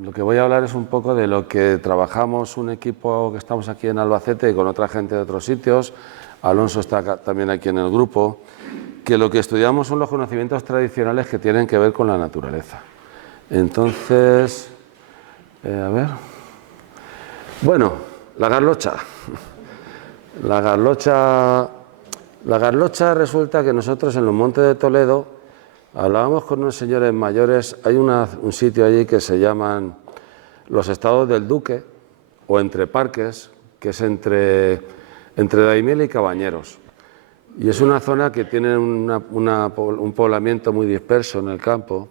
lo que voy a hablar es un poco de lo que trabajamos un equipo que estamos aquí en Albacete y con otra gente de otros sitios. Alonso está también aquí en el grupo, que lo que estudiamos son los conocimientos tradicionales que tienen que ver con la naturaleza. Entonces, a ver. Bueno, la garlocha. La garlocha resulta que nosotros en los Montes de Toledo hablábamos con unos señores mayores. Hay un sitio allí que se llaman los Estados del Duque o Entre Parques, que es entre Daimiel y Cabañeros. Y es una zona que tiene un poblamiento muy disperso en el campo.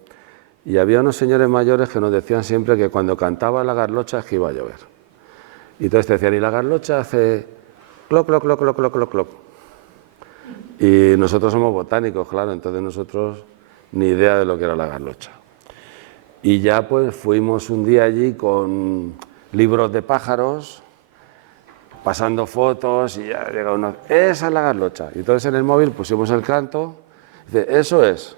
Y había unos señores mayores que nos decían siempre que cuando cantaba la garlocha es que iba a llover. Y entonces te decían, y la garlocha hace cloc, cloc, cloc, cloc, cloc, cloc, cloc. Y nosotros somos botánicos, claro, entonces nosotros ni idea de lo que era la garlocha. Y ya pues fuimos un día allí con libros de pájaros, pasando fotos, y ya llega uno, esa es la garlocha. Y entonces en el móvil pusimos el canto, dice, eso es.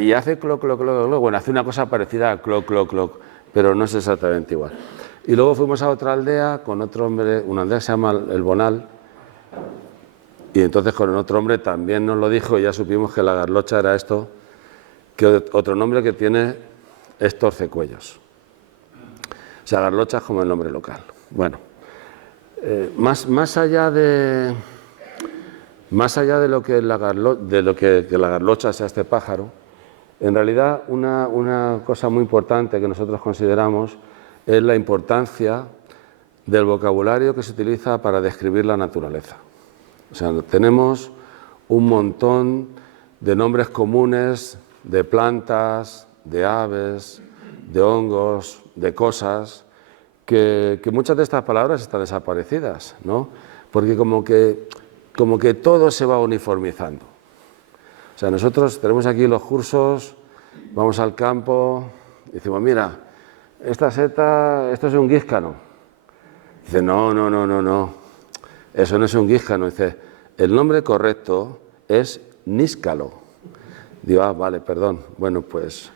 Y hace cloc, cloc, cloc, cloc. Bueno, hace una cosa parecida a cloc, cloc, cloc, pero no es exactamente igual. Y luego fuimos a otra aldea con otro hombre, una aldea que se llama El Bonal, y entonces con el otro hombre también nos lo dijo y ya supimos que la garlocha era esto, que otro nombre que tiene es torcecuellos. O sea, garlocha es como el nombre local. Bueno, más allá de lo que la garlocha sea este pájaro, en realidad una cosa muy importante que nosotros consideramos es la importancia del vocabulario que se utiliza para describir la naturaleza. O sea, tenemos un montón de nombres comunes de plantas, de aves, de hongos, de cosas, que muchas de estas palabras están desaparecidas, ¿no? Porque como que todo se va uniformizando. O sea, nosotros tenemos aquí los cursos, vamos al campo, y decimos, mira, esta seta, esto es un guízcano. Dice, no, eso no es un guízcano. Dice, el nombre correcto es níscalo. Digo, vale, perdón. Bueno, pues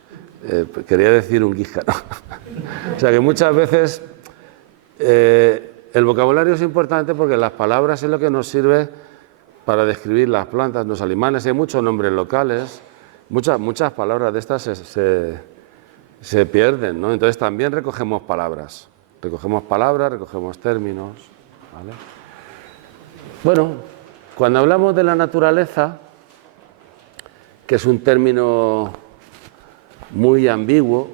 quería decir un guízcano. O sea que muchas veces el vocabulario es importante porque las palabras es lo que nos sirve para describir las plantas, los animales. Hay muchos nombres locales, muchas palabras de estas se pierden, ¿no? Entonces también recogemos palabras, recogemos términos, ¿vale? Bueno, cuando hablamos de la naturaleza, que es un término muy ambiguo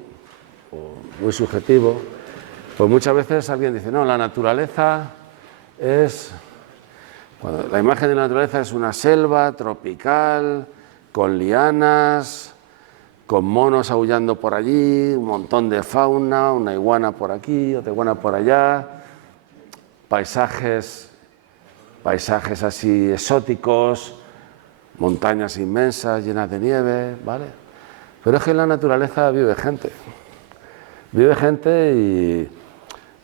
o muy subjetivo, pues muchas veces alguien dice, no, la naturaleza es... Bueno, la imagen de la naturaleza es una selva tropical, con lianas, con monos aullando por allí, un montón de fauna, una iguana por aquí, otra iguana por allá, paisajes así exóticos, montañas inmensas llenas de nieve, ¿vale? Pero es que en la naturaleza vive gente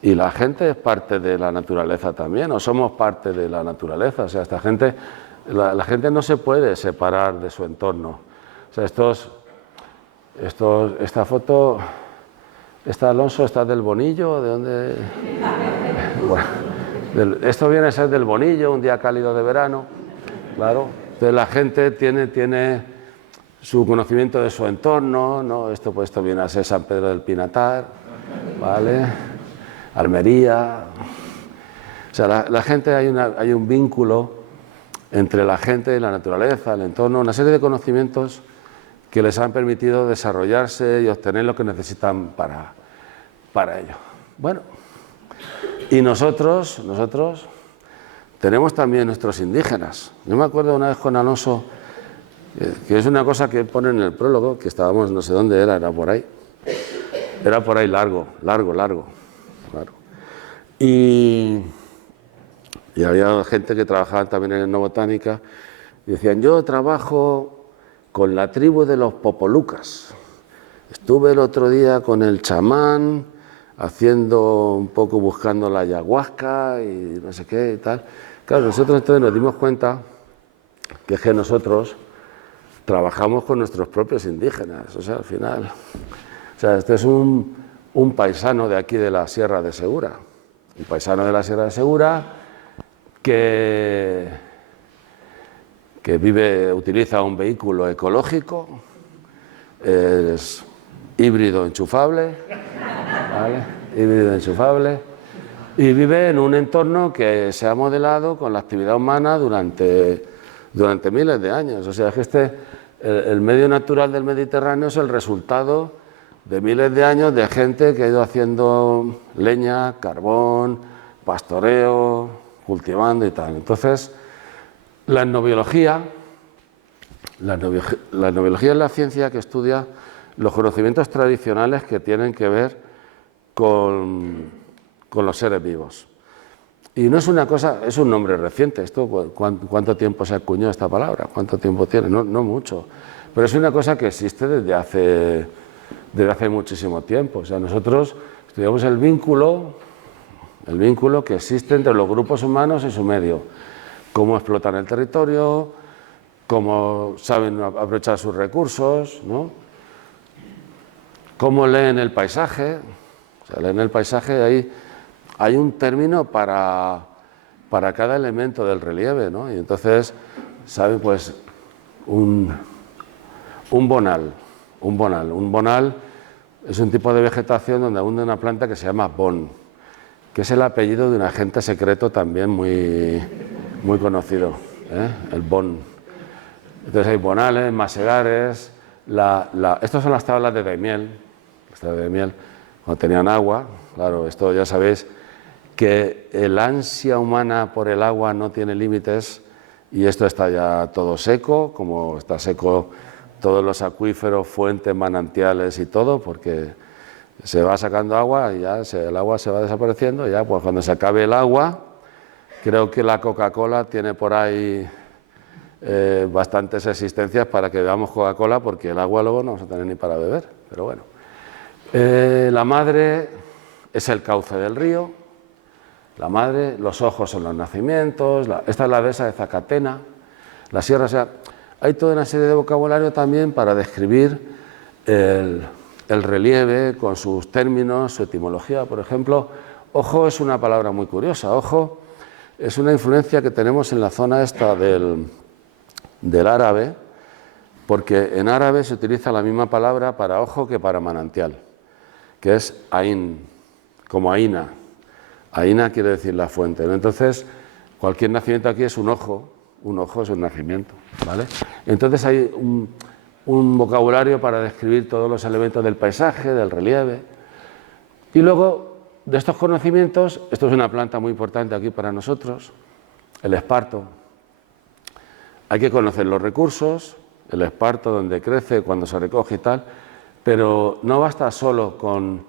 y la gente es parte de la naturaleza también, o somos parte de la naturaleza. O sea, la gente no se puede separar de su entorno. O sea, esta foto, Alonso, ¿está del Bonillo? ¿De dónde? Bueno, esto viene a ser del Bonillo, un día cálido de verano, claro. Entonces la gente tiene su conocimiento de su entorno, ¿no? Esto viene a ser San Pedro del Pinatar, ¿vale? Almería. O sea, la gente, hay un vínculo entre la gente y la naturaleza, el entorno, una serie de conocimientos que les han permitido desarrollarse y obtener lo que necesitan para ello. Bueno, y nosotros tenemos también nuestros indígenas. Yo me acuerdo una vez con Alonso, que es una cosa que pone en el prólogo, que estábamos, no sé dónde era por ahí. Era por ahí largo. Y había gente que trabajaba también en etnobotánica y decían, yo trabajo con la tribu de los popolucas. Estuve el otro día con el chamán haciendo un poco, buscando la ayahuasca y no sé qué y tal. Claro, nosotros entonces nos dimos cuenta que es que nosotros trabajamos con nuestros propios indígenas, o sea, al final. O sea, este es un un paisano de aquí de la Sierra de Segura. Un paisano de la Sierra de Segura que utiliza un vehículo ecológico, es híbrido enchufable, ¿vale? Híbrido enchufable, y vive en un entorno que se ha modelado con la actividad humana durante miles de años. O sea, que el medio natural del Mediterráneo es el resultado de miles de años de gente que ha ido haciendo leña, carbón, pastoreo, cultivando y tal. Entonces, la etnobiología es la ciencia que estudia los conocimientos tradicionales que tienen que ver con los seres vivos. Y no es una cosa, es un nombre reciente. ¿Cuánto tiempo se acuñó esta palabra? ¿Cuánto tiempo tiene? No mucho. Pero es una cosa que existe desde hace muchísimo tiempo. O sea, nosotros estudiamos el vínculo que existe entre los grupos humanos y su medio. Cómo explotan el territorio, cómo saben aprovechar sus recursos, ¿no? Cómo leen el paisaje. O sea, leen el paisaje, ahí hay un término para cada elemento del relieve, ¿no? Y entonces, saben, pues, un bonal. Un bonal es un tipo de vegetación donde abunda una planta que se llama bon, que es el apellido de un agente secreto también muy conocido, ¿eh? El bon. Entonces hay bonales, masegares, estas son las tablas de Daimiel, cuando tenían agua. Claro, esto ya sabéis que el ansia humana por el agua no tiene límites y esto está ya todo seco, como está seco todos los acuíferos, fuentes, manantiales y todo, porque se va sacando agua y ya el agua se va desapareciendo y ya pues cuando se acabe el agua, creo que la Coca-Cola tiene por ahí bastantes existencias para que veamos Coca-Cola, porque el agua luego no vamos a tener ni para beber, pero bueno. La madre es el cauce del río, la madre, los ojos son los nacimientos, esta es la dehesa de Zacatena, la sierra, o sea, hay toda una serie de vocabulario también para describir el relieve con sus términos, su etimología. Por ejemplo, ojo es una palabra muy curiosa. Ojo es una influencia que tenemos en la zona esta del árabe, porque en árabe se utiliza la misma palabra para ojo que para manantial, que es ain, como aina. Aina quiere decir la fuente, ¿no? Entonces, cualquier nacimiento aquí es un ojo es un nacimiento, ¿vale? Entonces hay un vocabulario para describir todos los elementos del paisaje, del relieve. Y luego, de estos conocimientos, esto es una planta muy importante aquí para nosotros, el esparto. Hay que conocer los recursos, el esparto, donde crece, cuando se recoge y tal, pero no basta solo con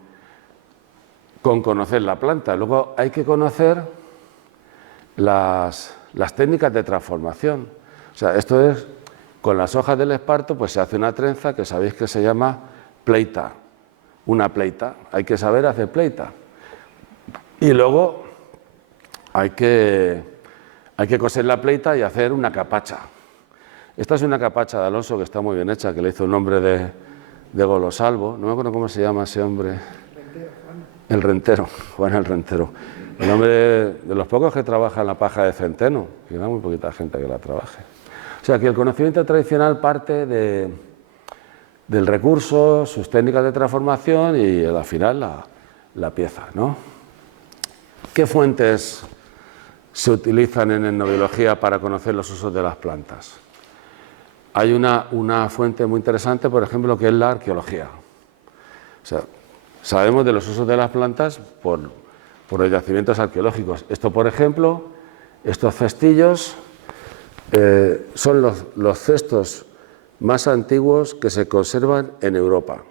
conocer la planta, luego hay que conocer las técnicas de transformación. O sea, esto es, con las hojas del esparto, pues se hace una trenza que sabéis que se llama pleita, una pleita. Hay que saber hacer pleita. Y luego hay que coser la pleita y hacer una capacha. Esta es una capacha de Alonso que está muy bien hecha, que le hizo un nombre de Golosalvo. No me acuerdo cómo se llama ese hombre. El Rentero, Juan el Rentero. El nombre de los pocos que trabaja en la paja de centeno, que no hay muy poquita gente que la trabaje. O sea que el conocimiento tradicional parte del recurso, sus técnicas de transformación y al final la pieza, ¿no? ¿Qué fuentes se utilizan en etnobiología para conocer los usos de las plantas? Hay una fuente muy interesante, por ejemplo, que es la arqueología. O sea, sabemos de los usos de las plantas por los yacimientos arqueológicos. Esto, por ejemplo, estos cestillos son los cestos más antiguos que se conservan en Europa.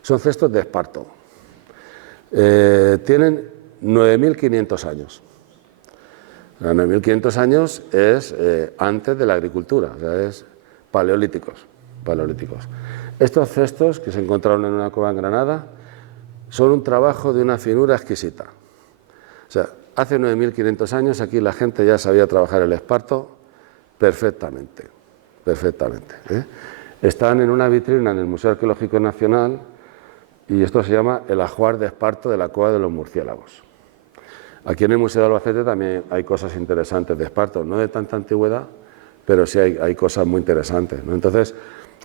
Son cestos de esparto. Tienen 9.500 años. 9.500 años es antes de la agricultura, o sea, es paleolíticos. Estos cestos que se encontraron en una cueva en Granada son un trabajo de una finura exquisita. O sea, hace 9.500 años aquí la gente ya sabía trabajar el esparto perfectamente. Están en una vitrina en el Museo Arqueológico Nacional y esto se llama el ajuar de esparto de la cueva de los murciélagos. Aquí en el Museo de Albacete también hay cosas interesantes de esparto, no de tanta antigüedad, pero sí hay cosas muy interesantes, ¿no? Entonces,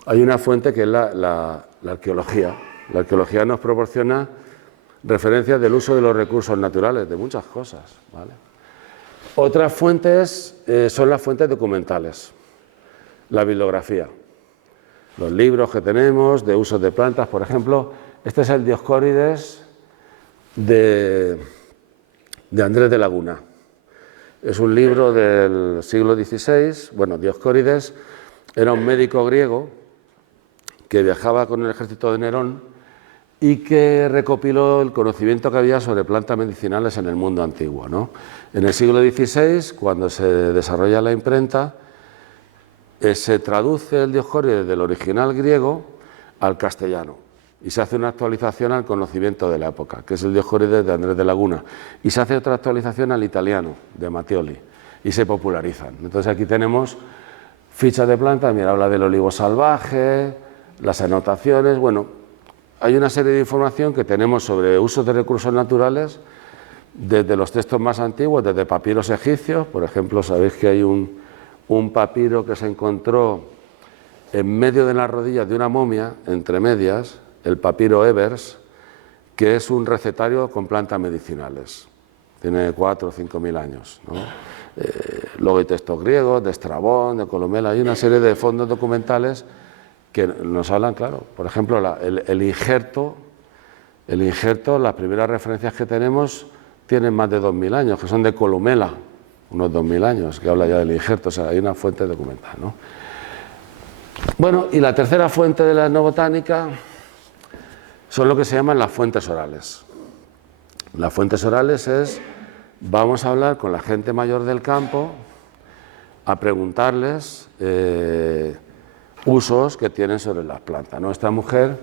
hay una fuente que es la arqueología. La arqueología nos proporciona referencias del uso de los recursos naturales, de muchas cosas, ¿vale? Otras fuentes son las fuentes documentales, la bibliografía, los libros que tenemos de usos de plantas, por ejemplo, este es el Dioscórides de Andrés de Laguna. Es un libro del siglo XVI. Bueno, Dioscórides era un médico griego que viajaba con el ejército de Nerón y que recopiló el conocimiento que había sobre plantas medicinales en el mundo antiguo, ¿no? En el siglo XVI, cuando se desarrolla la imprenta, se traduce el Dioscórides del original griego al castellano y se hace una actualización al conocimiento de la época, que es el Dioscórides de Andrés de Laguna, y se hace otra actualización al italiano, de Mattioli, y se popularizan. Entonces aquí tenemos fichas de plantas, mira, habla del olivo salvaje, las anotaciones, bueno, hay una serie de información que tenemos sobre usos de recursos naturales desde los textos más antiguos, desde papiros egipcios. Por ejemplo, sabéis que hay un papiro que se encontró en medio de las rodillas de una momia, entre medias, el papiro Ebers, que es un recetario con plantas medicinales. Tiene 4 o 5 mil años, ¿no? Luego hay textos griegos, de Estrabón, de Columela, hay una serie de fondos documentales que nos hablan, claro, por ejemplo, el injerto, las primeras referencias que tenemos tienen más de 2000 años, que son de Columela, unos 2000 años, que habla ya del injerto, o sea, hay una fuente documental, ¿no? Bueno, y la tercera fuente de la etnobotánica son lo que se llaman las fuentes orales. Las fuentes orales es, vamos a hablar con la gente mayor del campo, a preguntarles usos que tienen sobre las plantas, ¿no? Esta mujer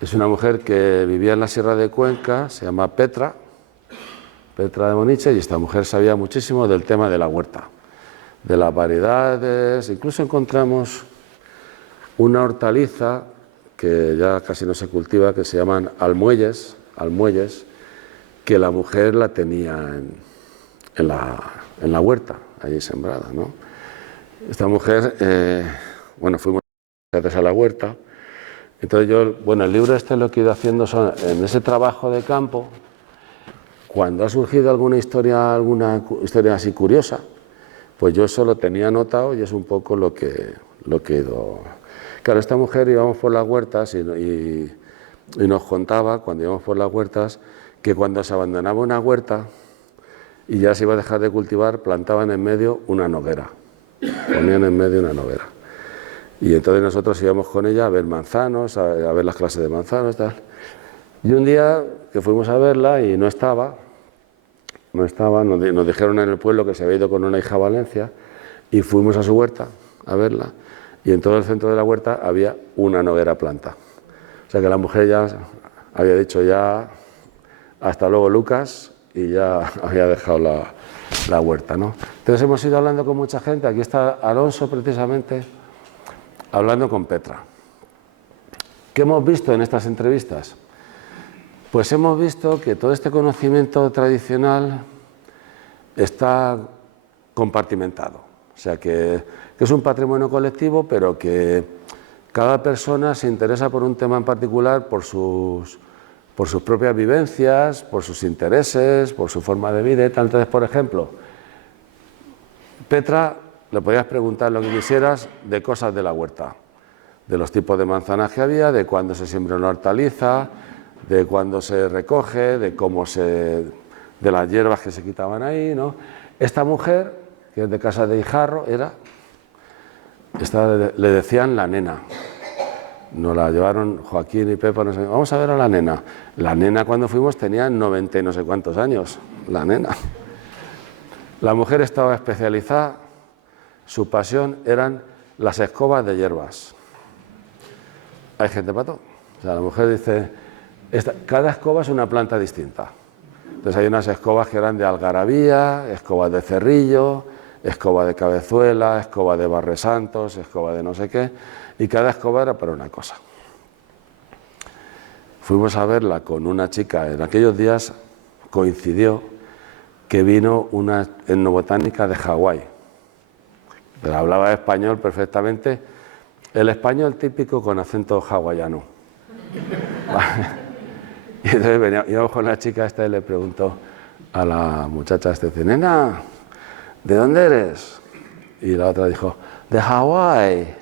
es una mujer que vivía en la Sierra de Cuenca, se llama Petra de Moniche, y esta mujer sabía muchísimo del tema de la huerta, de las variedades. Incluso encontramos una hortaliza que ya casi no se cultiva, que se llaman almuelles, que la mujer la tenía en la huerta, allí sembrada, ¿no? Esta mujer, bueno, fuimos a la huerta. Entonces yo, bueno, el libro este lo que he ido haciendo son, en ese trabajo de campo, cuando ha surgido alguna historia así curiosa, pues yo eso lo tenía anotado y es un poco lo que he ido. Claro, esta mujer íbamos por las huertas y nos contaba, cuando íbamos por las huertas, que cuando se abandonaba una huerta y ya se iba a dejar de cultivar, plantaban en medio una noguera, ponían en medio una noguera. Y entonces nosotros íbamos con ella a ver manzanos, a ver las clases de manzanos, tal. Y un día que fuimos a verla y no estaba, nos dijeron en el pueblo que se había ido con una hija a Valencia, y fuimos a su huerta a verla, y en todo el centro de la huerta había una noguera planta. O sea que la mujer ya había dicho ya hasta luego Lucas, y ya había dejado la huerta, ¿no? Entonces hemos ido hablando con mucha gente. Aquí está Alonso precisamente hablando con Petra. ¿Qué hemos visto en estas entrevistas? Pues hemos visto que todo este conocimiento tradicional está compartimentado, o sea que es un patrimonio colectivo, pero que cada persona se interesa por un tema en particular por sus propias vivencias, por sus intereses, por su forma de vida y tal. Entonces, por ejemplo, Petra, le podías preguntar lo que quisieras de cosas de la huerta, de los tipos de manzanas que había, de cuándo se siembra una hortaliza, de cuándo se recoge, de las hierbas que se quitaban ahí, ¿no? Esta mujer, que es de Casa de Hijarro, le decían la nena. Nos la llevaron Joaquín y Pepa, no sé, vamos a ver a la nena. La nena cuando fuimos tenía 90 y no sé cuántos años, la nena. La mujer estaba especializada, su pasión eran las escobas de hierbas. Hay gente para todo. O sea, la mujer dice, cada escoba es una planta distinta. Entonces hay unas escobas que eran de algarabía, escobas de cerrillo, escoba de cabezuela, escoba de barresantos, escoba de no sé qué, y cada escoba era para una cosa. fuimos a verla con una chica. En aquellos días coincidió que vino una etnobotánica de Hawái. Pero hablaba español perfectamente, el español típico con acento hawaiano. Y entonces íbamos con la chica esta y le preguntó a la muchacha esta, dice, nena, ¿de dónde eres? Y la otra dijo, de Hawái.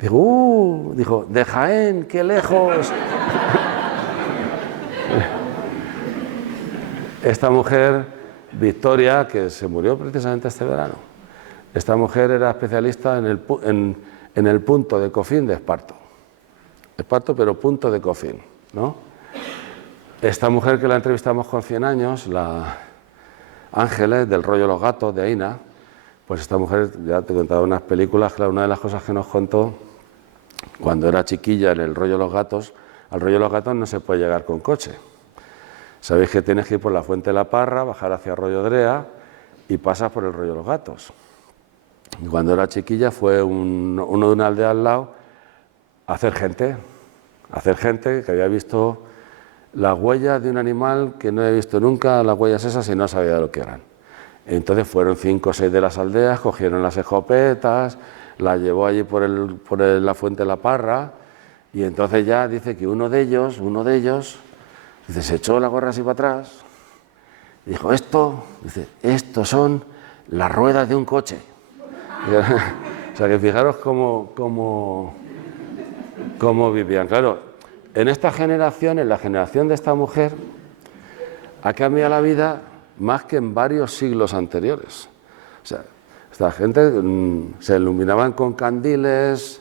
Dijo, de Jaén, qué lejos. Esta mujer, Victoria, que se murió precisamente este verano, esta mujer era especialista en el punto de Cofín de Esparto. Esparto, pero punto de Cofín, ¿no? Esta mujer que la entrevistamos con 100 años, la Ángeles, del rollo Los Gatos, de Aina, pues esta mujer, ya te he contado unas películas, claro, una de las cosas que nos contó, cuando era chiquilla en el rollo Los Gatos, al rollo Los Gatos no se puede llegar con coche. Sabéis que tienes que ir por la Fuente de la Parra, bajar hacia Arroyo Drea y pasas por el rollo Los Gatos. Y cuando era chiquilla fue uno de una aldea al lado a hacer gente que había visto las huellas de un animal que no había visto nunca, las huellas esas, y no sabía lo que eran. Entonces fueron 5 o 6 de las aldeas, cogieron las escopetas, las llevó allí por la Fuente de la Parra, y entonces ya dice que uno de ellos, dice, se echó la gorra así para atrás, y dijo, estos son las ruedas de un coche. O sea que fijaros cómo vivían. Claro, en esta generación, en la generación de esta mujer, ha cambiado la vida más que en varios siglos anteriores. O sea, esta gente se iluminaban con candiles,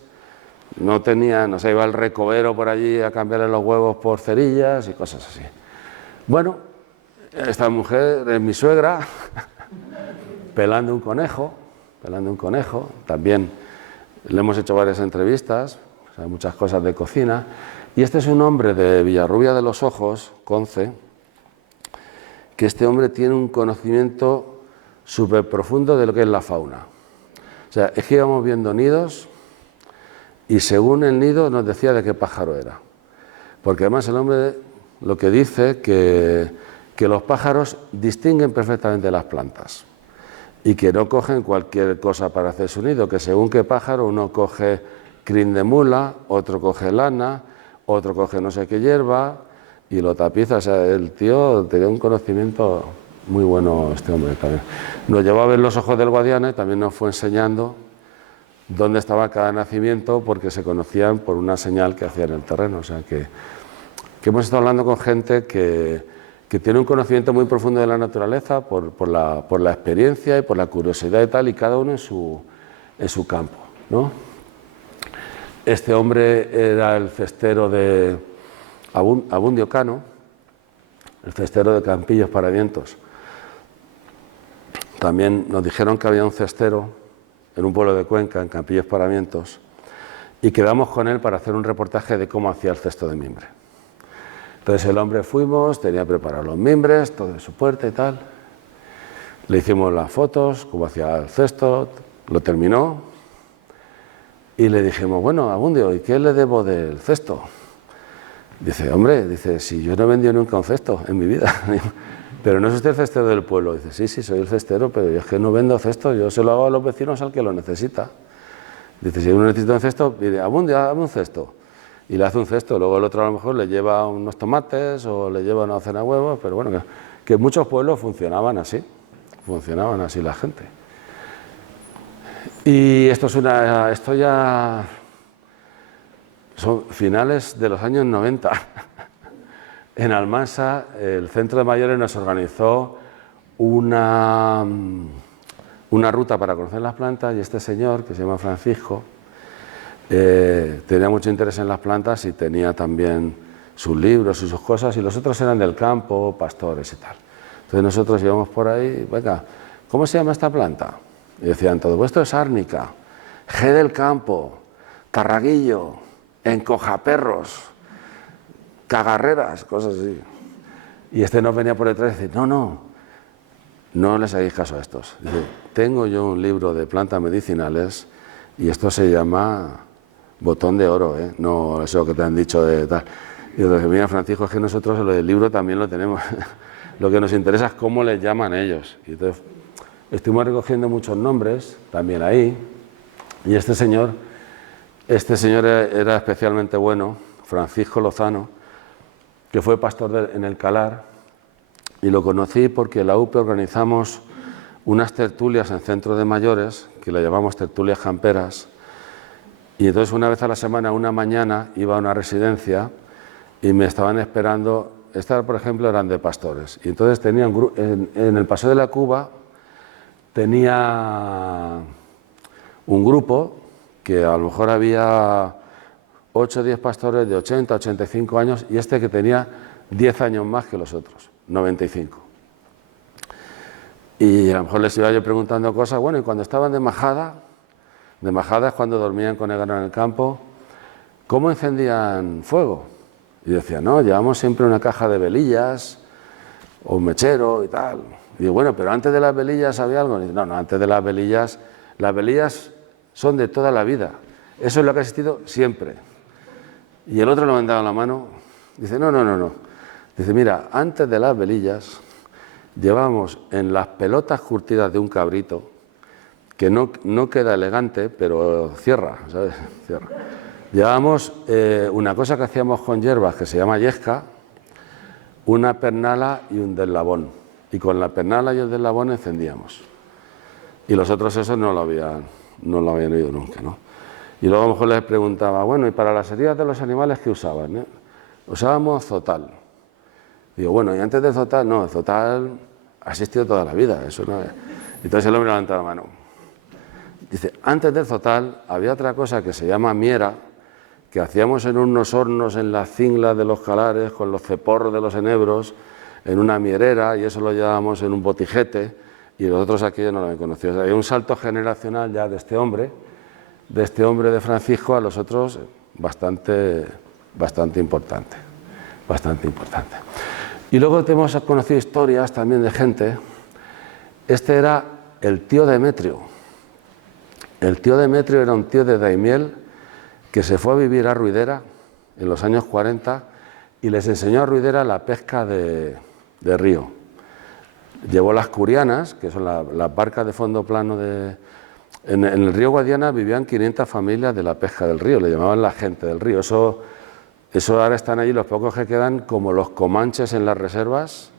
no iba el recobero por allí a cambiarle los huevos por cerillas y cosas así. Bueno, esta mujer es mi suegra, pelando un conejo, también le hemos hecho varias entrevistas, o sea, muchas cosas de cocina, y este es un hombre de Villarrubia de los Ojos, Conce, que este hombre tiene un conocimiento súper profundo de lo que es la fauna. O sea, es que íbamos viendo nidos y según el nido nos decía de qué pájaro era. Porque además el hombre lo que dice que los pájaros distinguen perfectamente las plantas y que no cogen cualquier cosa para hacer su nido, que según qué pájaro uno coge crin de mula, otro coge lana, otro coge no sé qué hierba y lo tapiza. O sea, el tío tenía un conocimiento muy bueno, este hombre también. Nos llevó a ver los ojos del Guadiana y también nos fue enseñando dónde estaba cada nacimiento porque se conocían por una señal que hacía en el terreno. O sea que hemos estado hablando con gente que tiene un conocimiento muy profundo de la naturaleza por la experiencia y por la curiosidad y tal, y cada uno en su campo, ¿no? Este hombre era el cestero de Abundio Cano, el cestero de Campillos para Vientos. También nos dijeron que había un cestero en un pueblo de Cuenca, en Campillos para Vientos, y quedamos con él para hacer un reportaje de cómo hacía el cesto de mimbre. Entonces el hombre fuimos, tenía preparados los mimbres, todo en su puerta y tal. Le hicimos las fotos, cómo hacía el cesto, lo terminó. Y le dijimos, bueno, Abundio, ¿y qué le debo del cesto? Dice, hombre, si yo no he vendido nunca un cesto en mi vida. Pero no es usted el cestero del pueblo. Dice, sí, soy el cestero, pero yo es que no vendo cesto, yo se lo hago a los vecinos al que lo necesita. Dice, si uno necesita un cesto, pide, Abundio, dame un cesto. Y le hace un cesto, luego el otro a lo mejor le lleva unos tomates o le lleva una docena de huevos, pero bueno, que muchos pueblos funcionaban así la gente. Y esto ya son finales de los años 90. En Almansa, el Centro de Mayores nos organizó una ruta para conocer las plantas y este señor, que se llama Francisco, tenía mucho interés en las plantas y tenía también sus libros y sus cosas, y los otros eran del campo, pastores y tal. Entonces nosotros íbamos por ahí, venga, ¿cómo se llama esta planta? Y decían todo, esto es árnica, G del campo, tarraguillo, encojaperros, cagarreras, cosas así. Y este nos venía por detrás y decía, no les hagáis caso a estos. Dice, tengo yo un libro de plantas medicinales y esto se llama botón de oro, no eso que te han dicho de tal. Y entonces, mira, Francisco, es que nosotros lo del libro también lo tenemos. Lo que nos interesa es cómo les llaman ellos. Y entonces, estuvimos recogiendo muchos nombres también ahí. Y este señor era especialmente bueno, Francisco Lozano, que fue pastor en el Calar. Y lo conocí porque en la UPE organizamos unas tertulias en centro de mayores, que le llamamos tertulias camperas. Y entonces una vez a la semana, una mañana, iba a una residencia y me estaban esperando. Estas, por ejemplo, eran de pastores. Y entonces tenían en el Paseo de la Cuba tenía un grupo que a lo mejor había 8 o 10 pastores de 80, 85 años y este que tenía 10 años más que los otros, 95. Y a lo mejor les iba yo preguntando cosas. Bueno, y cuando estaban de majada es cuando dormían con el ganado en el campo, ¿cómo encendían fuego? Y decía, no, llevamos siempre una caja de velillas o un mechero y tal. Y digo, bueno, pero antes de las velillas había algo. Y dice, no, antes de las velillas son de toda la vida. Eso es lo que ha existido siempre. Y el otro le mandaba la mano, dice, no. Dice, mira, antes de las velillas llevamos en las pelotas curtidas de un cabrito, que no queda elegante, pero cierra, ¿sabes? Cierra. Llevábamos una cosa que hacíamos con hierbas que se llama yesca, una pernala y un deslabón. Y con la pernala y el deslabón encendíamos. Y los otros esos no lo habían oído nunca, ¿no? Y luego a lo mejor les preguntaba, bueno, ¿y para las heridas de los animales qué usaban? Usábamos zotal. Digo, bueno, ¿y antes del zotal? No, el zotal ha existido toda la vida, eso no es. Entonces el hombre levanta la mano. Dice, antes del zotal había otra cosa que se llama miera, que hacíamos en unos hornos en las cinglas de los calares, con los ceporros de los enebros, en una mierera, y eso lo llevábamos en un botijete, y los otros aquellos no lo habían conocido. O sea, hay un salto generacional ya de este hombre de Francisco a los otros bastante importante. Y luego hemos conocido historias también de gente. Este era el tío Demetrio. El tío Demetrio era un tío de Daimiel que se fue a vivir a Ruidera en los años 40 y les enseñó a Ruidera la pesca de río. Llevó las curianas, que son las barcas de fondo plano en el río Guadiana vivían 500 familias de la pesca del río, le llamaban la gente del río. Eso ahora están allí los pocos que quedan como los comanches en las reservas,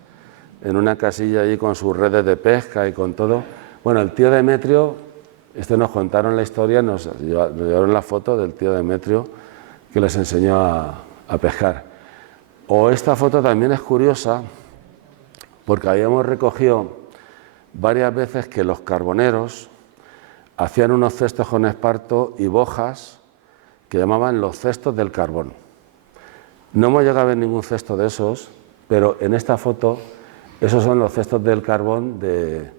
en una casilla allí con sus redes de pesca y con todo. Bueno, el tío Demetrio, nos contaron la historia, nos llevaron la foto del tío Demetrio que les enseñó a pescar. O esta foto también es curiosa porque habíamos recogido varias veces que los carboneros hacían unos cestos con esparto y bojas que llamaban los cestos del carbón. No hemos llegado a ver ningún cesto de esos, pero en esta foto esos son los cestos del carbón de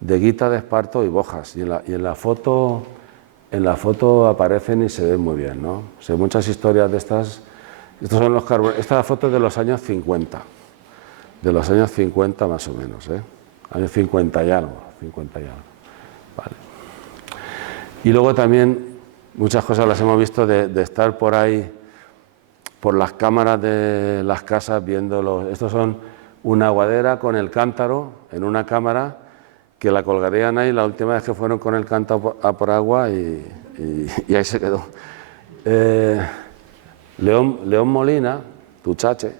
guita de esparto y bojas. Y en la foto aparecen y se ven muy bien, ¿no? O sea, muchas historias de estas. Estos son los carbones. Esta foto es de los años 50. De los años 50 más o menos, ¿eh? Años 50 y algo. Vale. Y luego también muchas cosas las hemos visto de estar por ahí, por las cámaras de las casas viendo estos son una aguadera con el cántaro en una cámara que la colgarían ahí la última vez que fueron con el cántaro a por agua y ahí se quedó. León Molina, tu chache,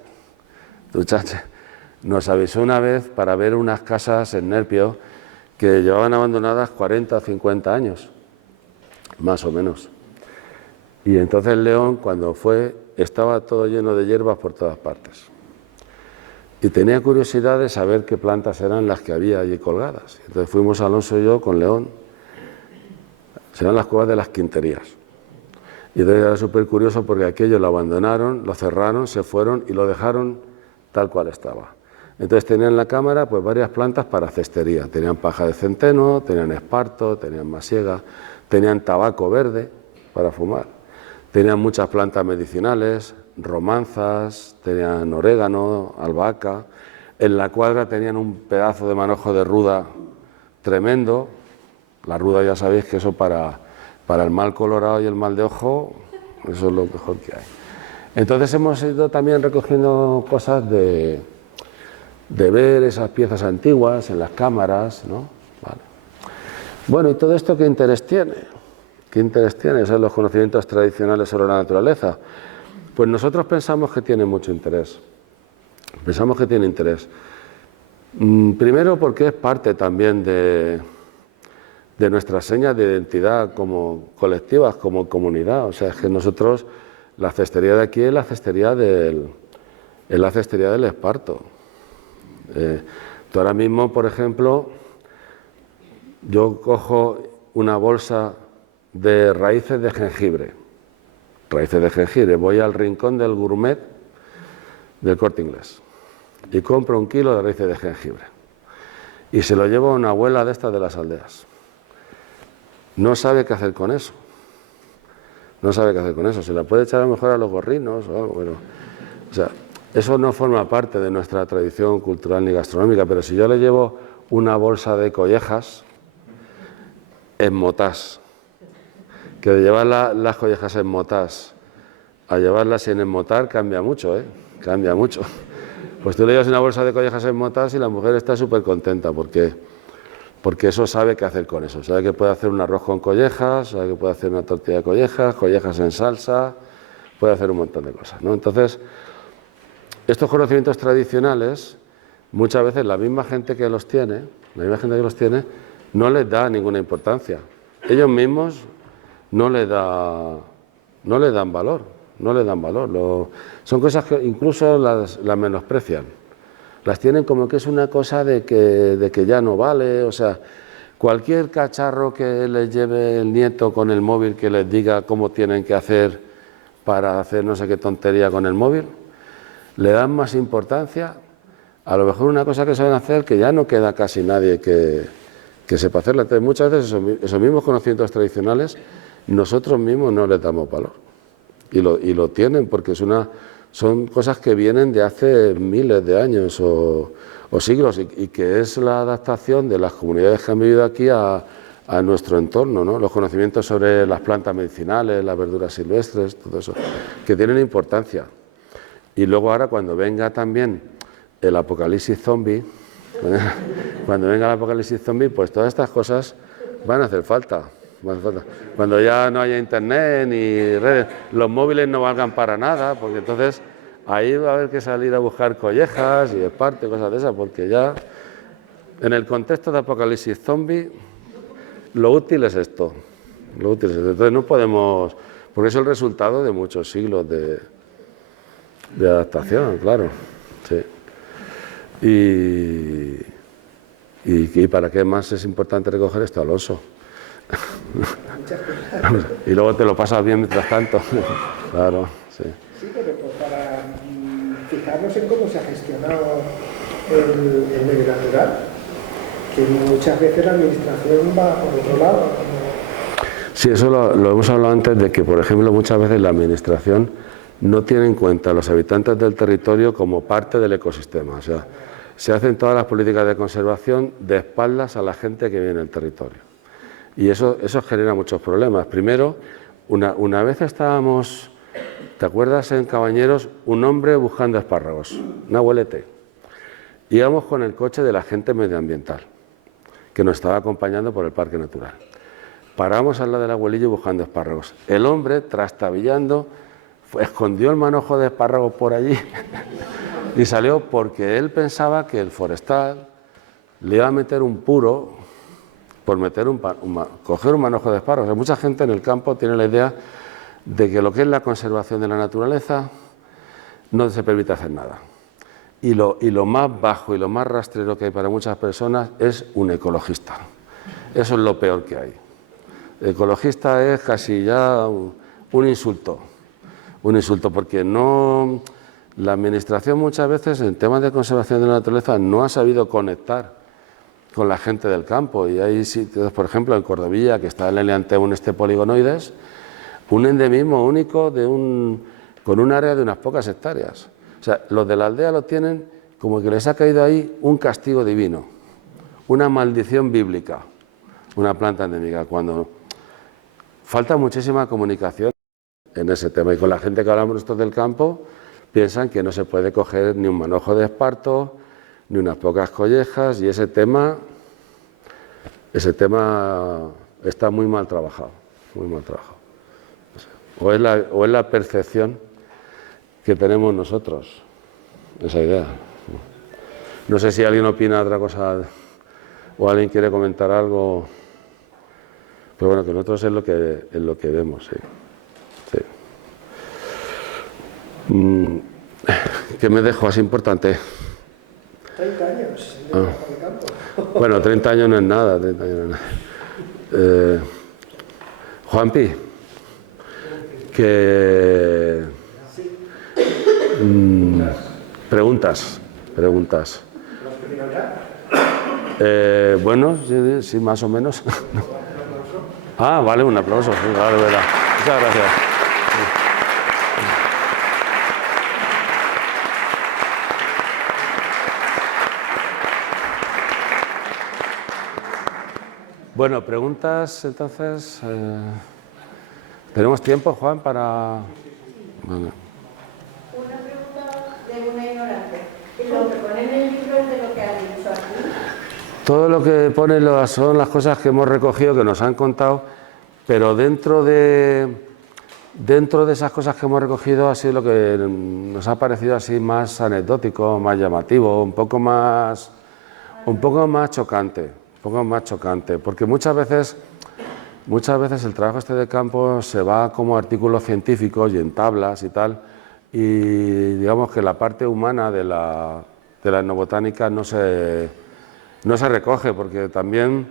nos avisó una vez para ver unas casas en Nerpio que llevaban abandonadas 40 o 50 años, más o menos. Y entonces León, cuando fue, estaba todo lleno de hierbas por todas partes. Y tenía curiosidad de saber qué plantas eran las que había allí colgadas. Entonces fuimos Alonso y yo con León. Serán las cuevas de las Quinterías. Y entonces era súper curioso porque aquello lo abandonaron, lo cerraron, se fueron y lo dejaron tal cual estaba. Entonces tenían en la cámara pues varias plantas para cestería. Tenían paja de centeno, tenían esparto, tenían masiega, tenían tabaco verde para fumar. Tenían muchas plantas medicinales, romanzas, tenían orégano, albahaca. En la cuadra tenían un pedazo de manojo de ruda tremendo. La ruda ya sabéis que eso para el mal colorado y el mal de ojo, eso es lo mejor que hay. Entonces hemos ido también recogiendo cosas de ver esas piezas antiguas en las cámaras, ¿no? Vale. Bueno, ¿y todo esto qué interés tiene? ¿Qué interés tiene? Esos son los conocimientos tradicionales sobre la naturaleza. Pues nosotros pensamos que tiene mucho interés. Pensamos que tiene interés. Primero porque es parte también de nuestras señas de identidad como colectivas, como comunidad. O sea, es que nosotros, la cestería de aquí es la cestería del Esparto. Tú ahora mismo, por ejemplo, yo cojo una bolsa de raíces de jengibre. Raíces de jengibre. Voy al rincón del gourmet del Corte Inglés y compro 1 kilo de raíces de jengibre. Y se lo llevo a una abuela de estas de las aldeas. No sabe qué hacer con eso. No sabe qué hacer con eso. Se la puede echar a lo mejor a los gorrinos o algo, pero... O sea, eso no forma parte de nuestra tradición cultural ni gastronómica, pero si yo le llevo una bolsa de collejas enmotás, que de llevar las collejas enmotás a llevarlas sin enmotar cambia mucho, ¿eh? Cambia mucho. Pues tú le llevas una bolsa de collejas enmotás y la mujer está súper contenta porque eso sabe qué hacer con eso. Sabe que puede hacer un arroz con collejas, sabe que puede hacer una tortilla de collejas, collejas en salsa, puede hacer un montón de cosas, ¿no? Entonces, estos conocimientos tradicionales, muchas veces la misma gente que los tiene, no les da ninguna importancia. Ellos mismos no le dan valor. Son cosas que incluso las menosprecian. Las tienen como que es una cosa de que ya no vale. O sea, cualquier cacharro que les lleve el nieto con el móvil que les diga cómo tienen que hacer para hacer no sé qué tontería con el móvil, le dan más importancia a lo mejor una cosa que saben hacer que ya no queda casi nadie que sepa hacerla. Entonces, muchas veces esos mismos conocimientos tradicionales nosotros mismos no les damos valor. Y lo tienen porque son cosas que vienen de hace miles de años o siglos y que es la adaptación de las comunidades que han vivido aquí a nuestro entorno, ¿no? Los conocimientos sobre las plantas medicinales, las verduras silvestres, todo eso, que tienen importancia. Y luego ahora cuando venga también el apocalipsis zombie, pues todas estas cosas van a hacer falta. Cuando ya no haya internet ni redes, los móviles no valgan para nada, porque entonces ahí va a haber que salir a buscar collejas y esparto y cosas de esas, porque ya en el contexto de apocalipsis zombie lo útil es esto. Entonces no podemos, porque es el resultado de muchos siglos de adaptación, claro. Sí. ¿Y para qué más es importante recoger esto, Alonso? Y luego te lo pasas bien mientras tanto. Claro, sí. Sí, pero para fijarnos en cómo se ha gestionado el medio natural, que muchas veces la administración va por otro lado. Sí, eso lo hemos hablado antes de que, por ejemplo, muchas veces la administración no tiene en cuenta a los habitantes del territorio como parte del ecosistema. O sea, se hacen todas las políticas de conservación de espaldas a la gente que vive en el territorio. Y eso genera muchos problemas. Primero, una vez estábamos, ¿te acuerdas en Cabañeros? Un hombre buscando espárragos, un abuelete. Íbamos con el coche de la gente medioambiental, que nos estaba acompañando por el parque natural. Paramos al lado del abuelillo buscando espárragos. El hombre, trastabillando, escondió el manojo de espárragos por allí y salió porque él pensaba que el forestal le iba a meter un puro por coger un manojo de espárragos. O sea, mucha gente en el campo tiene la idea de que lo que es la conservación de la naturaleza no se permite hacer nada. Y lo más bajo y lo más rastrero que hay para muchas personas es un ecologista. Eso es lo peor que hay. Ecologista es casi ya un insulto. Un insulto porque no... La administración muchas veces en temas de conservación de la naturaleza no ha sabido conectar con la gente del campo. Y hay sitios, por ejemplo, en Cordovilla, que está el Eleantheum poligonoides, un endemismo único con un área de unas pocas hectáreas. O sea, los de la aldea lo tienen como que les ha caído ahí un castigo divino, una maldición bíblica, una planta endémica, cuando falta muchísima comunicación en ese tema. Y con la gente que hablamos nosotros del campo, piensan que no se puede coger ni un manojo de esparto, ni unas pocas collejas, y ese tema está muy mal trabajado, muy mal trabajado. O es la percepción que tenemos nosotros, esa idea. No sé si alguien opina otra cosa o alguien quiere comentar algo, pero bueno, que nosotros es lo que vemos, sí. Sí. ¿Qué me dejo así importante? 30 años de trabajo de campo. Bueno, 30 años no es nada. 30 años no es nada. Juanpi, que... preguntas. Bueno, sí, más o menos. Ah, vale, un aplauso. Sí, vale, verdad. Muchas gracias. Bueno, preguntas, entonces. ¿Tenemos tiempo, Juan, para...? Bueno. Una pregunta de una ignorante. ¿Lo que pone en el libro es de lo que has dicho aquí? Todo lo que pone son las cosas que hemos recogido, que nos han contado, pero dentro de esas cosas que hemos recogido ha sido lo que nos ha parecido así más anecdótico, más llamativo, un poco más chocante, porque muchas veces el trabajo este de campo se va como artículos científicos y en tablas y tal, y digamos que la parte humana de la etnobotánica no se recoge, porque también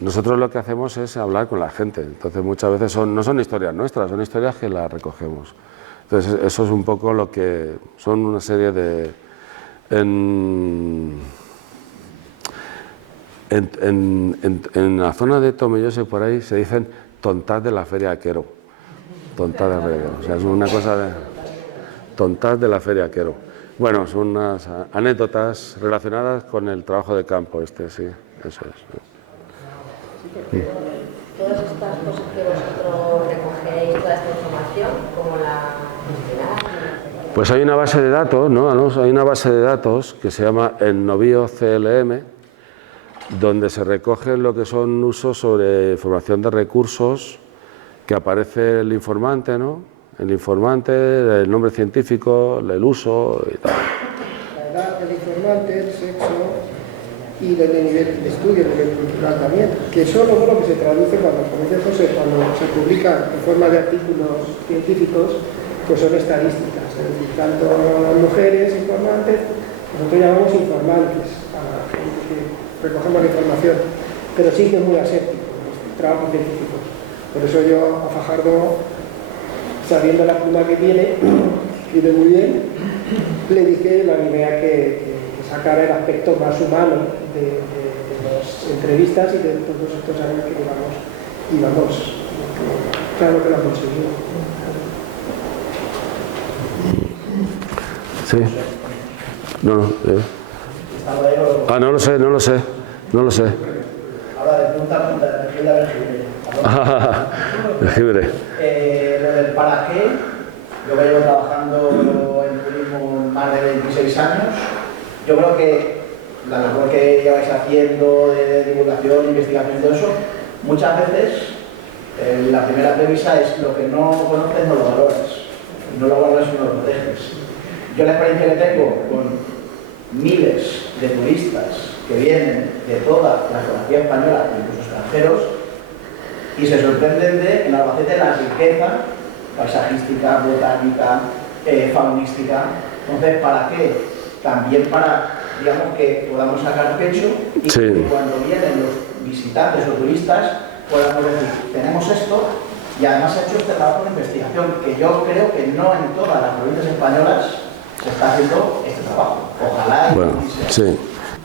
nosotros lo que hacemos es hablar con la gente, entonces muchas veces no son historias nuestras, son historias que las recogemos. Entonces eso es un poco lo que son una serie de... En la zona de Tomelloso y por ahí se dicen tontas de la feria de Quero. Tontas de la feria de Quero. O sea, es una cosa de... tontas de la feria de Quero. Bueno, son unas anécdotas relacionadas con el trabajo de campo este, sí, eso es. Todas estas cosas que vosotros recogéis, toda esta información, ¿cómo la gestionáis? Pues hay una base de datos, ¿no? Hay una base de datos que se llama el Novío CLM, donde se recogen lo que son usos sobre formación de recursos, que aparece el informante, ¿no? El informante, el nombre científico, el uso y tal. La edad del informante, el sexo y el nivel de estudio, el nivel cultural también, que eso luego lo que se traduce cuando se publica en forma de artículos científicos, pues son estadísticas, es decir, tanto las mujeres informantes, nosotros llamamos informantes a la gente que recogemos la información, pero sí que es muy aséptico los trabajos científicos. Por eso yo a Fajardo, sabiendo la pluma que tiene, escribe muy bien, le dije, la animé a que sacara el aspecto más humano de las entrevistas y de todos estos años que llevamos, y vamos, claro que lo ha conseguido. Sí. No. No lo sé. Ahora de punta a punta, de jengibre a jengibre. Lo del paraje, yo que llevo trabajando en turismo más de 26 años, yo creo que la labor que lleváis haciendo de divulgación, investigación y todo eso, muchas veces la primera premisa es lo que no conoces no lo valores, y no lo valores y no lo proteges. Yo la experiencia que tengo con miles de turistas que vienen de toda la geografía española, incluso extranjeros, y se sorprenden de en Albacete la riqueza paisajística, botánica, faunística. Entonces, ¿para qué? También para, digamos, que podamos sacar pecho y sí, que cuando vienen los visitantes o turistas podamos decir, tenemos esto y además he hecho este trabajo de investigación que yo creo que no en todas las provincias españolas se está haciendo este trabajo. Ojalá. Bueno, sí.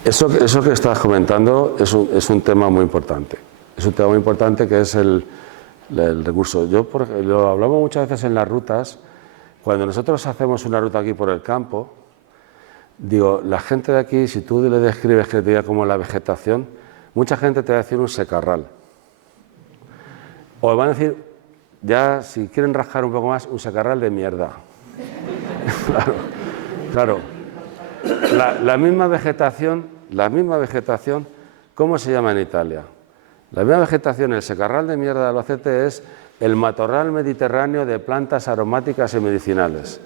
Eso que estás comentando es un tema muy importante. Es un tema muy importante que es el recurso. Yo, por ejemplo, lo hablamos muchas veces en las rutas. Cuando nosotros hacemos una ruta aquí por el campo, digo, la gente de aquí, si tú le describes que te diga como la vegetación, mucha gente te va a decir un secarral. O van a decir ya si quieren rascar un poco más, un secarral de mierda. Claro. La misma vegetación, ¿cómo se llama en Italia? La misma vegetación, el secarral de mierda de Albacete es el matorral mediterráneo de plantas aromáticas y medicinales,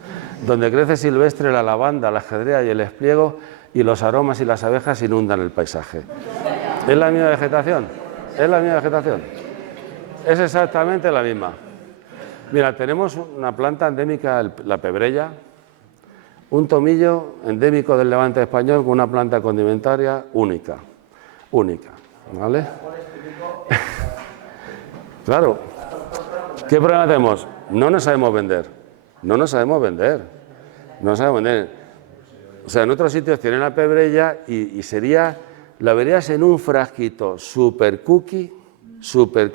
donde crece silvestre la lavanda, la ajedrea y el espliego, y los aromas y las abejas inundan el paisaje. ¿Es la misma vegetación? ¿Es la misma vegetación? Es exactamente la misma. Mira, tenemos una planta endémica, la pebrella, un tomillo endémico del Levante español con una planta condimentaria única, ¿vale? Claro, ¿qué problema tenemos? No nos sabemos vender. O sea, en otros sitios tienen la pebrella y la verías en un frasquito super cookie, super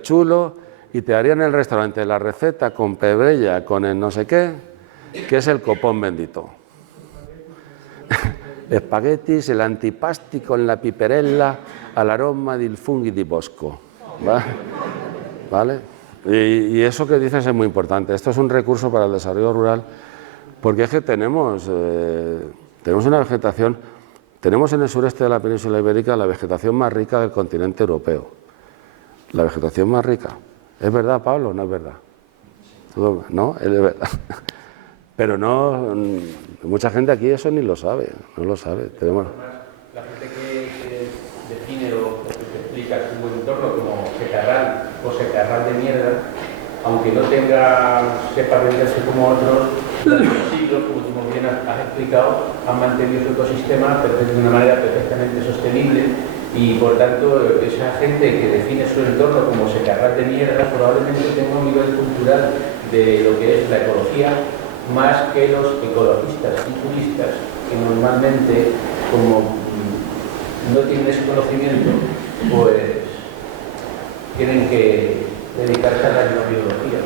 chulo, y te harían en el restaurante la receta con pebrella, con el no sé qué, que es el copón bendito. Espaguetis, el antipasti con la piperella al aroma del funghi di bosco. ¿Vale? Y eso que dices es muy importante. Esto es un recurso para el desarrollo rural, porque es que tenemos una vegetación, tenemos en el sureste de la península ibérica la vegetación más rica del continente europeo. La vegetación más rica. ¿Es verdad, Pablo? ¿No es verdad? ¿No? Es verdad. Pero no, mucha gente aquí eso ni lo sabe, no lo sabe. Tenemos... La gente que define o que explica su entorno como secarral o secarral de mierda, aunque no sepa venderse como otros, durante los siglos, como tú muy bien has explicado, han mantenido su ecosistema de una manera perfectamente sostenible, y por tanto esa gente que define su entorno como secarral de mierda probablemente tenga un nivel cultural de lo que es la ecología más que los ecologistas y turistas, que normalmente, como no tienen ese conocimiento, pues tienen que dedicarse a la etnobiología.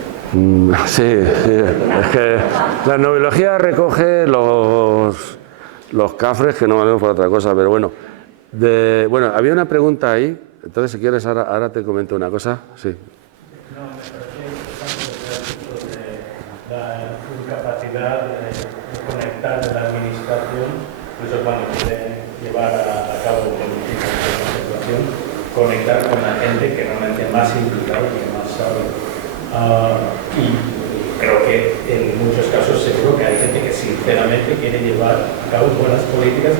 Sí, es que la etnobiología recoge los cafres que no valemos para otra cosa, pero bueno. Bueno, había una pregunta ahí, entonces si quieres ahora te comento una cosa. Sí. No, me parece importante la incapacidad de conectar de la administración, incluso cuando quiere llevar a cabo políticas de conservación, conectar con la gente que realmente es más implicada y que más sabe. Y creo que en muchos casos seguro que hay gente que sinceramente quiere llevar a cabo buenas políticas,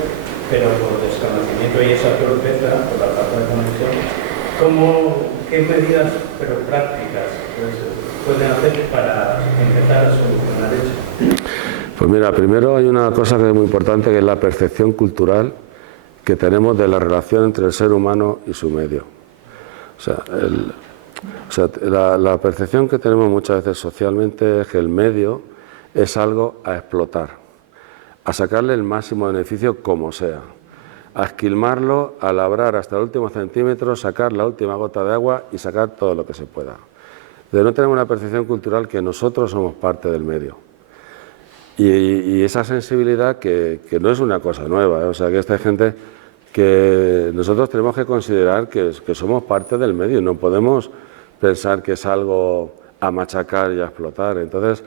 pero por desconocimiento y esa torpeza, por la falta de conexión, ¿qué medidas, pero prácticas, pueden hacer para empezar a solucionar eso? Pues mira, primero hay una cosa que es muy importante, que es la percepción cultural que tenemos de la relación entre el ser humano y su medio. La percepción que tenemos muchas veces socialmente es que el medio es algo a explotar, a sacarle el máximo beneficio como sea, a esquilmarlo, a labrar hasta el último centímetro, sacar la última gota de agua y sacar todo lo que se pueda. De no tener una percepción cultural que nosotros somos parte del medio. Y esa sensibilidad que no es una cosa nueva, o sea, que esta gente que nosotros tenemos que considerar que somos parte del medio y no podemos pensar que es algo a machacar y a explotar. Entonces,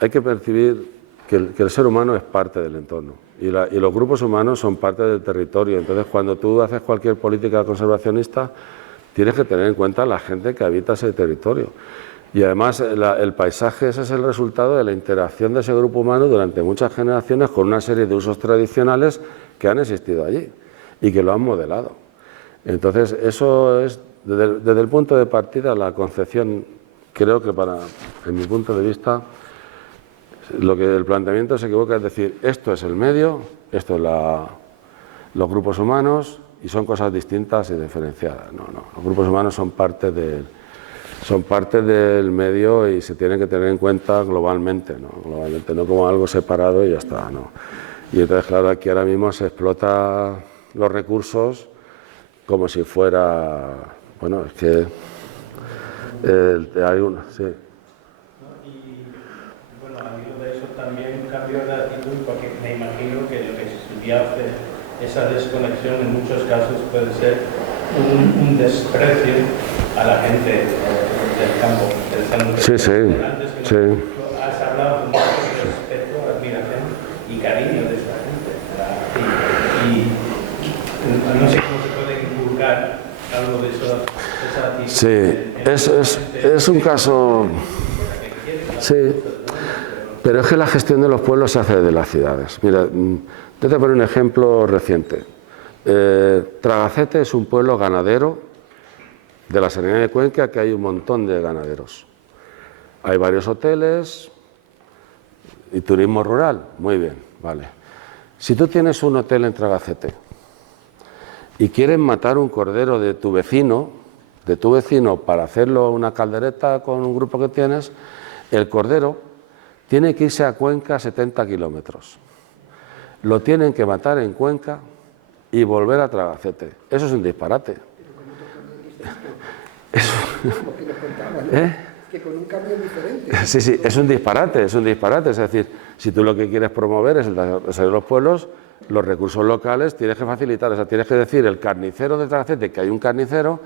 hay que percibir que el ser humano es parte del entorno y los grupos humanos son parte del territorio. Entonces, cuando tú haces cualquier política conservacionista, tienes que tener en cuenta a la gente que habita ese territorio. Y además, el paisaje, ese es el resultado de la interacción de ese grupo humano durante muchas generaciones con una serie de usos tradicionales que han existido allí y que lo han modelado. Entonces, eso es, desde el punto de partida, la concepción, creo que en mi punto de vista, lo que el planteamiento se equivoca es decir, esto es el medio, esto es los grupos humanos, y son cosas distintas y diferenciadas. No, los grupos humanos son parte del medio y se tienen que tener en cuenta globalmente, no como algo separado y ya está, ¿no? Y entonces, claro, aquí ahora mismo se explota los recursos como si fuera, bueno, es que hay una, sí. Y bueno, a mí de eso también un cambio de actitud, porque me imagino que lo que subyace esa desconexión en muchos casos puede ser un desprecio a la gente del campo, Sí, sí, antes que sí. has hablado con mucho respeto, admiración y cariño de esta gente. Y no sé cómo se puede inculcar algo de eso, esa actitud. Sí, es un caso... Sí, pero es que la gestión de los pueblos se hace desde las ciudades. Mira, yo te pongo un ejemplo reciente. Tragacete es un pueblo ganadero de la Serranía de Cuenca, que hay un montón de ganaderos. Hay varios hoteles y turismo rural, muy bien, vale. Si tú tienes un hotel en Tragacete y quieres matar un cordero de tu vecino para hacerlo una caldereta con un grupo que tienes, el cordero tiene que irse a Cuenca 70 kilómetros. Lo tienen que matar en Cuenca y volver a Tragacete. Eso es un disparate. Que con un cambio diferente. Sí, sí, es un disparate, es un disparate. Es decir, si tú lo que quieres promover es el desarrollo de los pueblos, los recursos locales tienes que facilitar. O sea, tienes que decir, el carnicero de Tragacete, que hay un carnicero,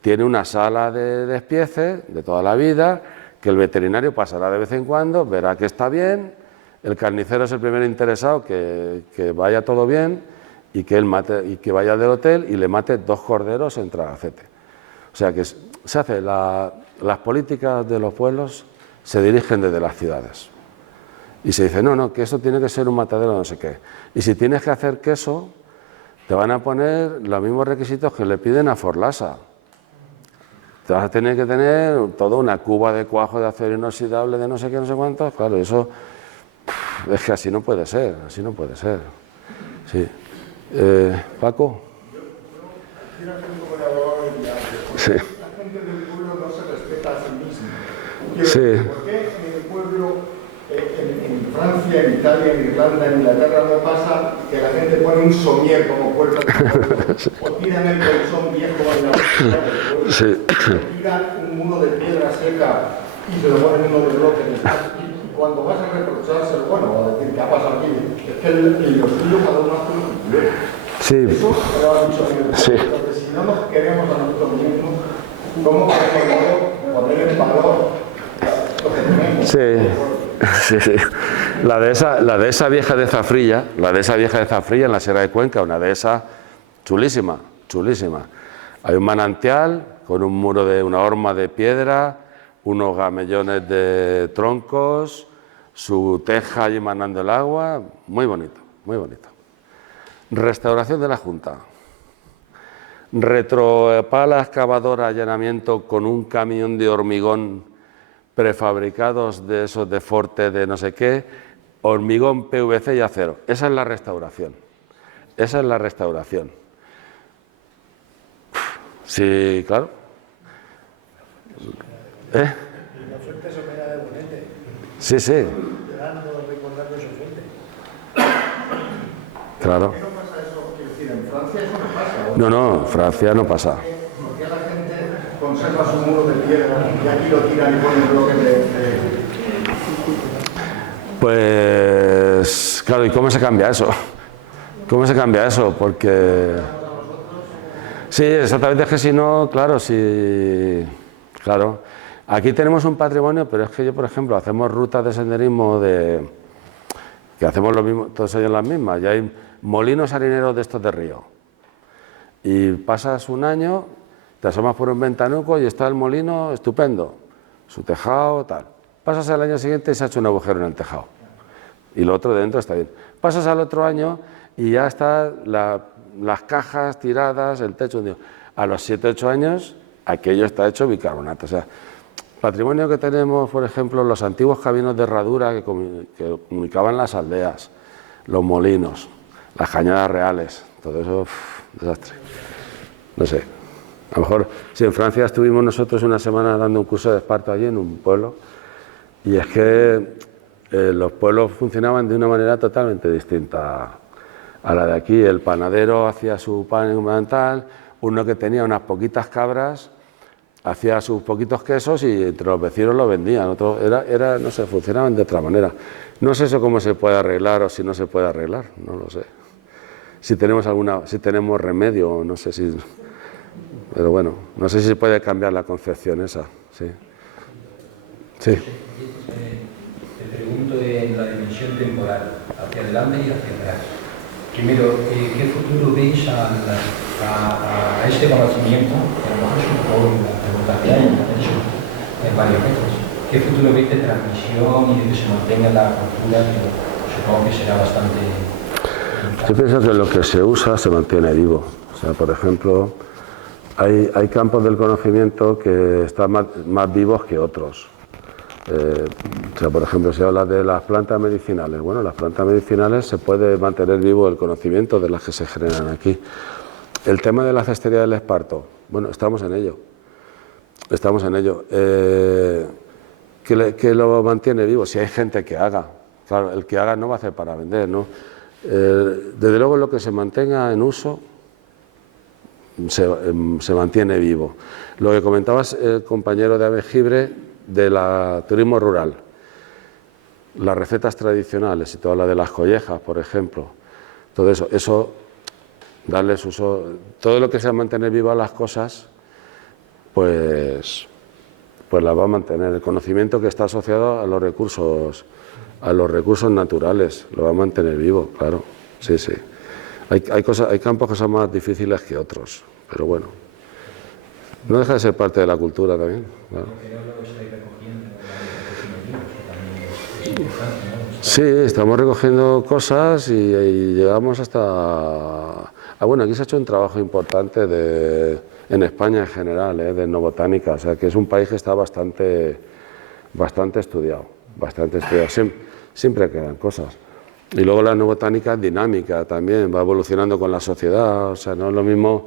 tiene una sala de despiece de toda la vida, que el veterinario pasará de vez en cuando, verá que está bien, el carnicero es el primer interesado que vaya todo bien y que él mate, y que vaya del hotel y le mate 2 corderos en Tragacete. O sea que se hace las políticas de los pueblos se dirigen desde las ciudades. Y se dice, no, que eso tiene que ser un matadero no sé qué. Y si tienes que hacer queso, te van a poner los mismos requisitos que le piden a Forlasa. Te vas a tener que tener toda una cuba de cuajo de acero inoxidable de no sé qué, no sé cuántos. Claro, eso es que así no puede ser, así no puede ser. Sí. Paco. Sí. La gente del pueblo no se respeta a sí misma. Sí. ¿Por qué en el pueblo, en Francia, en Italia, en Irlanda, en Inglaterra, no pasa que la gente pone un somier como puerta del pueblo, o tiran el colchón viejo en la puerta del pueblo, Sí. o tiran un muro de piedra seca y se lo ponen uno de bloque? Y cuando vas a reprochárselo, bueno, o a decir qué ha pasado aquí, es que en los suyos cada uno hace lo que quiere. Sí. Eso lo ha dicho a mí. Sí. Porque si no nos queremos a nosotros mismos, ¿cómo podemos poner en valor lo que tenemos? Sí, sí. La de esa vieja de Zafrilla, en la Sierra de Cuenca, una dehesa chulísima, chulísima. Hay un manantial con un muro de una horma de piedra, unos gamellones de troncos, su teja allí manando el agua, muy bonito, muy bonito. Restauración de la Junta. Retropala excavadora allanamiento con un camión de hormigón prefabricados de esos de Forte de no sé qué, hormigón, PVC y acero. Esa es la restauración. Esa es la restauración. Sí, claro. La fuente somera de Bonete. Sí, sí. Recordando su fuente. Claro. ¿Por qué no pasa eso? Quiero decir, en Francia eso no pasa. No, Francia no pasa. ¿Por qué la gente conserva su muro de piedra y aquí lo tiran y ponen bloques de... Pues, claro, ¿y cómo se cambia eso? ¿Cómo se cambia eso? Porque... Sí, exactamente, es que si no, claro, sí... Claro. Aquí tenemos un patrimonio, pero es que yo, por ejemplo, hacemos rutas de senderismo que hacemos lo mismo, todos ellos las mismas. Ya hay molinos harineros de estos de río. Y pasas un año, te asomas por un ventanuco y está el molino estupendo, su tejado, tal. Pasas al año siguiente y se ha hecho un agujero en el tejado. Y lo otro de dentro está bien. Pasas al otro año y ya están las cajas tiradas, el techo hundido. A los 7 o 8 años, aquello está hecho bicarbonato. O sea, patrimonio que tenemos, por ejemplo, los antiguos caminos de herradura que comunicaban las aldeas, los molinos, las cañadas reales, todo eso, desastre. No sé, a lo mejor, si en Francia estuvimos nosotros una semana dando un curso de esparto allí en un pueblo, y es que los pueblos funcionaban de una manera totalmente distinta a la de aquí. El panadero hacía su pan fundamental, uno que tenía unas poquitas cabras hacía sus poquitos quesos y entre los vecinos lo vendían. Otro, no sé, funcionaban de otra manera. No sé eso cómo se puede arreglar o si no se puede arreglar, no lo sé. Si tenemos remedio, no sé si... pero bueno, no sé si se puede cambiar la concepción esa, sí. Sí. Te pregunto en la dimensión temporal, hacia adelante y hacia atrás. Primero, ¿qué futuro veis a este conocimiento? Que a lo mejor es un poco la pregunta que hay, en varias veces. ¿Qué futuro veis de transmisión y de que se mantenga la cultura? Que supongo que será bastante... Yo pienso que lo que se usa se mantiene vivo. O sea, por ejemplo, hay campos del conocimiento que están más vivos que otros. O sea, por ejemplo, se habla de las plantas medicinales. Bueno, las plantas medicinales se puede mantener vivo el conocimiento de las que se generan aquí. El tema de la cestería del esparto, bueno, estamos en ello. Estamos en ello. ¿Qué lo mantiene vivo? Si hay gente que haga. Claro, el que haga no va a hacer para vender, ¿no? Desde luego lo que se mantenga en uso se mantiene vivo. Lo que comentabas el compañero de Abejibre del turismo rural, las recetas tradicionales, y toda la de las collejas, por ejemplo, todo eso darles uso, todo lo que sea mantener vivas las cosas, pues las va a mantener. El conocimiento que está asociado a los recursos naturales, lo va a mantener vivo, claro, sí, sí. Hay campos que son más difíciles que otros, pero bueno, no deja de ser parte de la cultura también, claro. Sí, estamos recogiendo cosas y llegamos hasta... bueno, aquí se ha hecho un trabajo importante en España en general, de etnobotánica, o sea que es un país que está bastante estudiado, siempre quedan cosas. Y luego la etnobotánica es dinámica también, va evolucionando con la sociedad, o sea, no es lo mismo...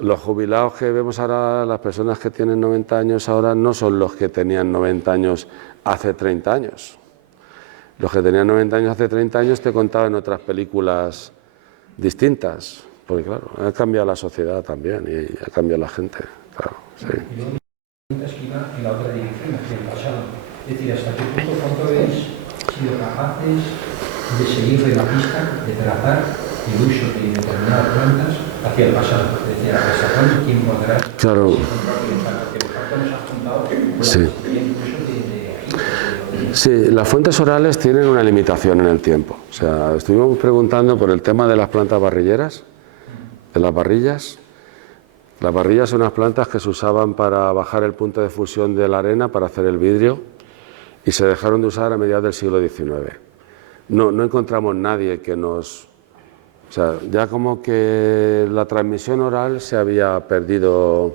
Los jubilados que vemos ahora, las personas que tienen 90 años ahora, no son los que tenían 90 años hace 30 años. Los que tenían 90 años hace 30 años te contaban otras películas distintas, porque claro, ha cambiado la sociedad también y ha cambiado la gente, claro, sí. Y luego preguntas que iba en la otra dirección, hacia el pasado. Es decir, ¿hasta qué punto habéis sido capaces de seguir la pista, de trazar el uso de determinadas plantas hacia el pasado? Es decir, ¿hasta cuánto tiempo atrás? Claro. Sí. Sí, las fuentes orales tienen una limitación en el tiempo. O sea, estuvimos preguntando por el tema de las plantas barrilleras, de las barrillas. Las barrillas son unas plantas que se usaban para bajar el punto de fusión de la arena para hacer el vidrio y se dejaron de usar a mediados del siglo XIX. No encontramos nadie que nos... O sea, ya como que la transmisión oral se había perdido. O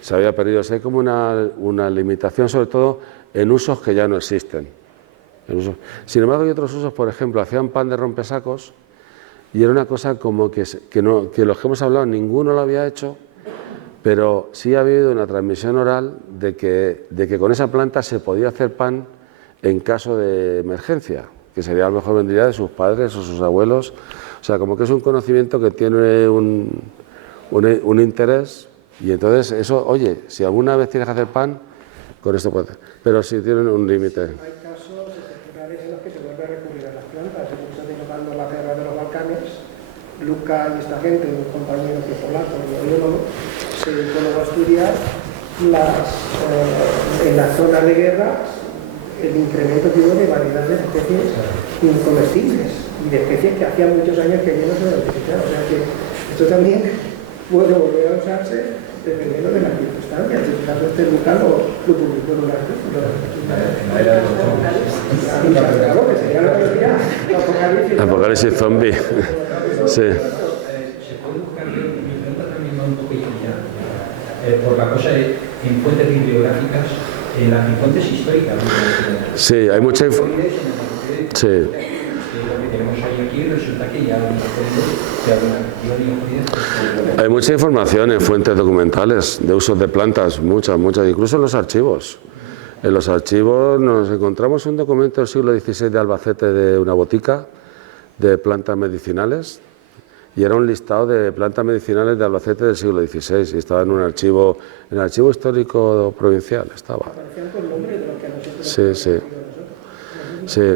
sea, hay como una limitación, sobre todo en usos que ya no existen. Sin embargo, hay otros usos, por ejemplo, hacían pan de rompesacos y era una cosa como que los que hemos hablado ninguno lo había hecho, pero sí ha habido una transmisión oral de que con esa planta se podía hacer pan en caso de emergencia, que sería a lo mejor vendría de sus padres o sus abuelos. O sea, como que es un conocimiento que tiene un interés y entonces eso, oye, si alguna vez tienes que hacer pan, con esto puedes, pero si tienen un límite. Hay casos excepcionales en los que se vuelve a recurrir a las plantas. Se está tocando la guerra de los Balcanes, Luca y esta gente, un compañero que polaco, biólogo, se dedicó a estudiar en las zonas de guerra el incremento que hubo de variedad de especies incomestibles y de especies que hacía muchos años que ya no se necesitaban. O sea que esto también puede volver a usarse dependiendo de las circunstancias. El caso este Luca lo publicó en un artículo. Claro, que sería lo que decía Apocalipsis zombie. Sí. Se puede buscar, mi pregunta también va un poquito ya, por la cosa en fuentes bibliográficas, en fuentes históricas. Sí, hay mucha información. Sí. Lo que tenemos hoy aquí resulta que ya hay mucha información en fuentes documentales de usos de plantas, muchas, incluso en los archivos. En los archivos nos encontramos un documento del siglo XVI de Albacete de una botica de plantas medicinales y era un listado de plantas medicinales de Albacete del siglo XVI y estaba en el archivo histórico provincial. Estaba. Sí, sí. Sí.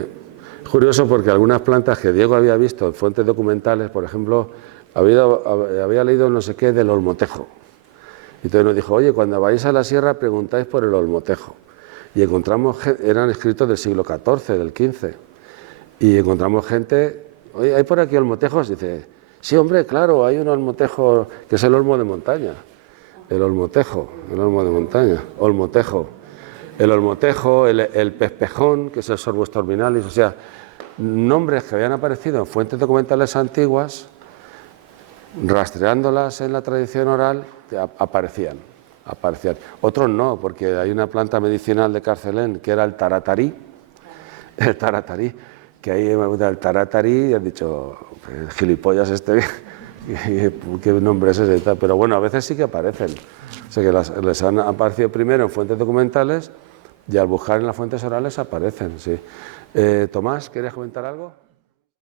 Curioso porque algunas plantas que Diego había visto en fuentes documentales, por ejemplo, había leído no sé qué del olmotejo Y entonces nos dijo, oye, cuando vais a la sierra preguntáis por el olmotejo. Y encontramos, eran escritos del siglo XIV, del XV. Y encontramos gente, oye, ¿hay por aquí olmotejos? Dice, sí, hombre, claro, hay un olmotejo que es el olmo de montaña. El olmotejo, el olmo de montaña, olmotejo. El olmotejo, el pespejón, que es el Sorbus terminalis, o sea, nombres que habían aparecido en fuentes documentales antiguas, rastreándolas en la tradición oral, aparecían. Otros no, porque hay una planta medicinal de Carcelén que era el taratarí, que ahí el taratarí y han dicho, gilipollas este, ¿qué nombre es ese? Pero bueno, a veces sí que aparecen. O sea que les han aparecido primero en fuentes documentales y al buscar en las fuentes orales aparecen, sí. Tomás, ¿quieres comentar algo?